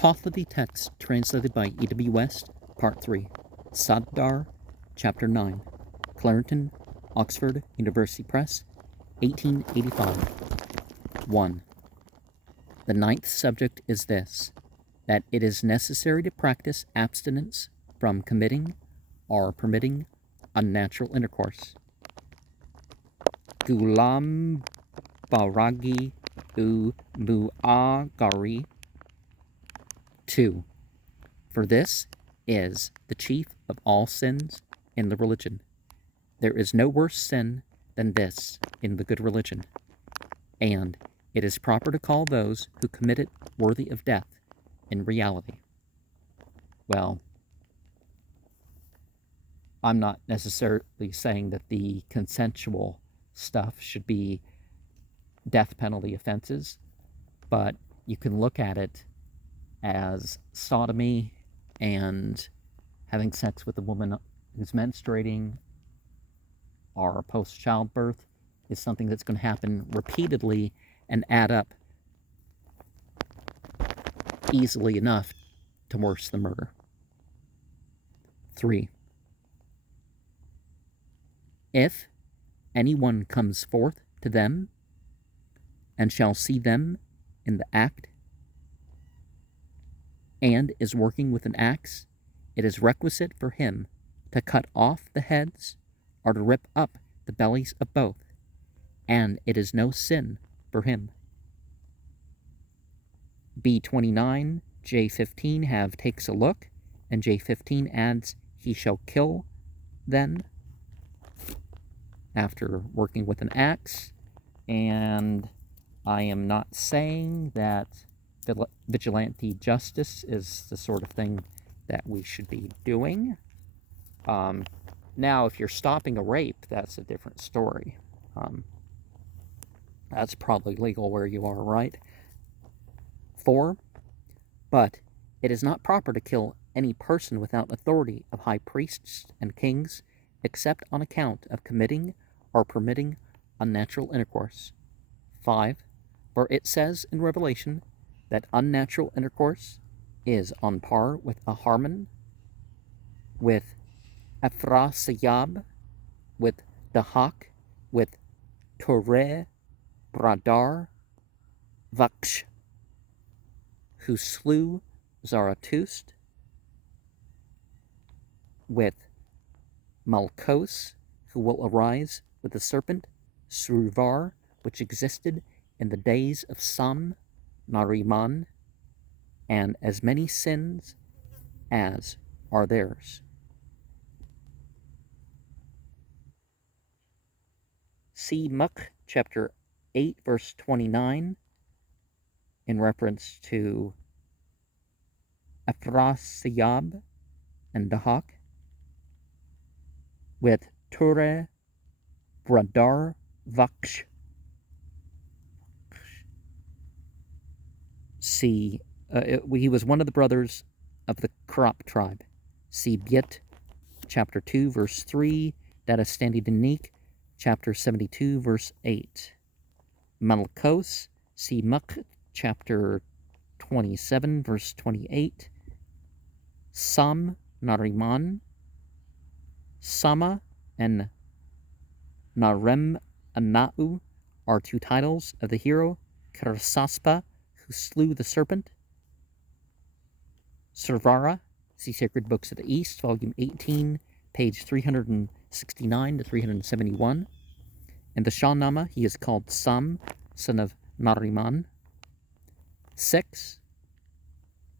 Pahlavi text translated by E.W. West, Part 3, Sadar, Chapter 9, Clarendon, Oxford University Press, 1885. 1. The ninth subject is this, that it is necessary to practice abstinence from committing or permitting unnatural intercourse. Gulam baragi u muagari. 2. For this is the chief of all sins in the religion. There is no worse sin than this in the good religion, and it is proper to call those who commit it worthy of death in reality. Well, I'm not necessarily saying that the consensual stuff should be death penalty offenses, but you can look at it as sodomy and having sex with a woman who's menstruating or post-childbirth is something that's going to happen repeatedly and add up easily enough to worse than murder. 3. If anyone comes forth to them and shall see them in the act and is working with an axe, it is requisite for him to cut off the heads or to rip up the bellies of both, and it is no sin for him. B29, J15 have takes a look, and J15 adds, he shall kill then after working with an axe, and I am not saying that vigilante justice is the sort of thing that we should be doing. Now, if you're stopping a rape, that's a different story. That's probably legal where you are, right? 4. But it is not proper to kill any person without authority of high priests and kings, except on account of committing or permitting unnatural intercourse. 5. For it says in Revelation that unnatural intercourse is on par with a harmon, with Ephrasiyab, with Dahak, with Toreh, Bradar, Vaksh, who slew Zarathustra, with Malkos, who will arise with the serpent, Sruvar, which existed in the days of Sam, Nariman, and as many sins as are theirs. See Muk, chapter 8, verse 29, in reference to Ephrasiyab and Dahak, with Ture, Bradar, Vaksh. See, he was one of the brothers of the Krop tribe. See Biet, chapter 2, verse 3, Dadastandi Danik, chapter 72, verse 8. Malkos, see Muk, chapter 27, verse 28. Sam, Nariman, Sama, and Narem Anau are two titles of the hero Kersaspa, who slew the serpent. Sarvara, see Sacred Books of the East, volume 18, page 369 to 371. In the Shahnama, he is called Sam, son of Nariman. 6.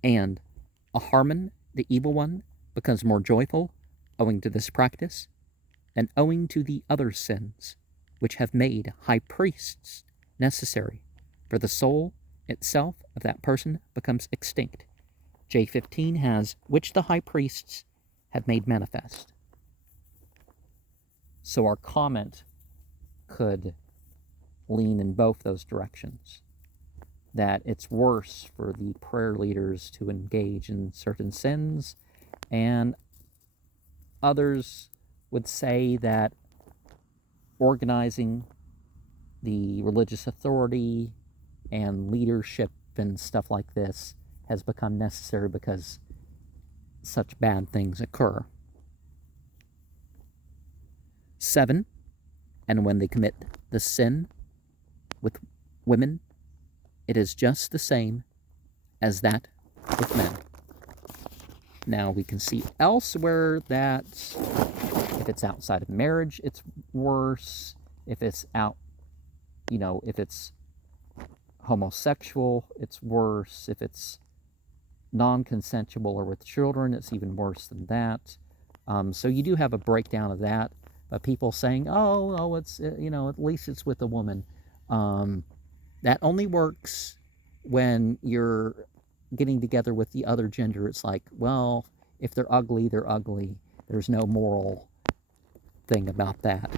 And Aharman, the evil one, becomes more joyful owing to this practice than owing to the other sins, which have made high priests necessary, for the soul itself of that person becomes extinct. J15 has, which the high priests have made manifest. So our comment could lean in both those directions, that it's worse for the prayer leaders to engage in certain sins, and others would say that organizing the religious authority and leadership and stuff like this has become necessary because such bad things occur. 7, and when they commit the sin with women, it is just the same as that with men. Now we can see elsewhere that if it's outside of marriage, it's worse. If it's if it's homosexual, it's worse. If it's non-consensual or with children, it's even worse than that. So you do have a breakdown of that. But people saying, oh, it's at least it's with a woman. That only works when you're getting together with the other gender. It's like, well, if they're ugly, they're ugly. There's no moral thing about that.